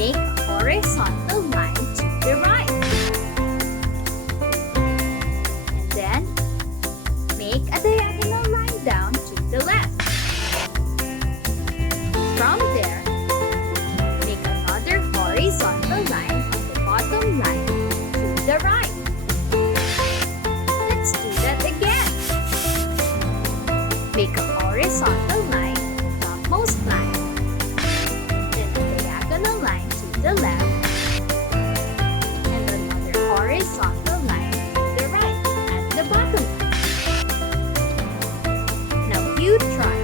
Make a horizontal line to the right. And then, make a diagonal line down to the left. From there, make another horizontal line on the bottom line to the right. Let's do that again. Make a horizontal line on the topmost line. Then a diagonal line to the left. And another horizontal line to the right at the bottom. Now you try.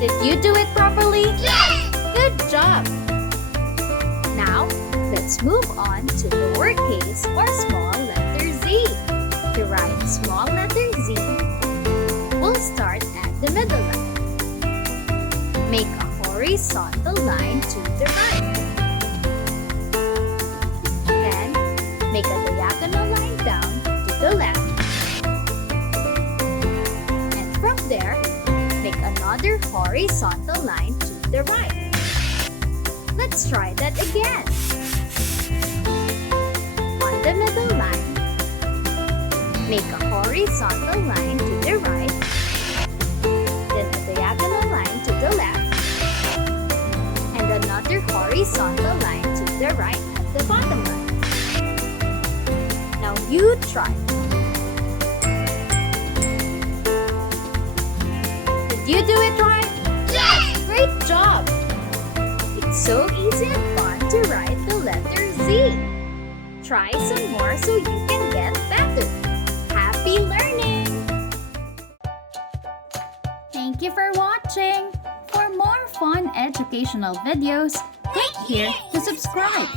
Did you do it properly? Yes! Good job! Now, let's move on to lowercase or small letter z. To write small letter z, we'll start at the middle line. Make a horizontal line to the right. Then, make a diagonal line down to the left. And from there, make another horizontal line to the right. Let's try that again. On the middle line, make a horizontal line to the right, then a diagonal line to the left, and another horizontal line to the right at the bottom line. Now you try. Did you do it right? Yes! Great job! It's so easy and fun to write the letter Z. Try some more so you can get better. Happy learning! Thank you for watching! For more fun educational videos, click here to subscribe.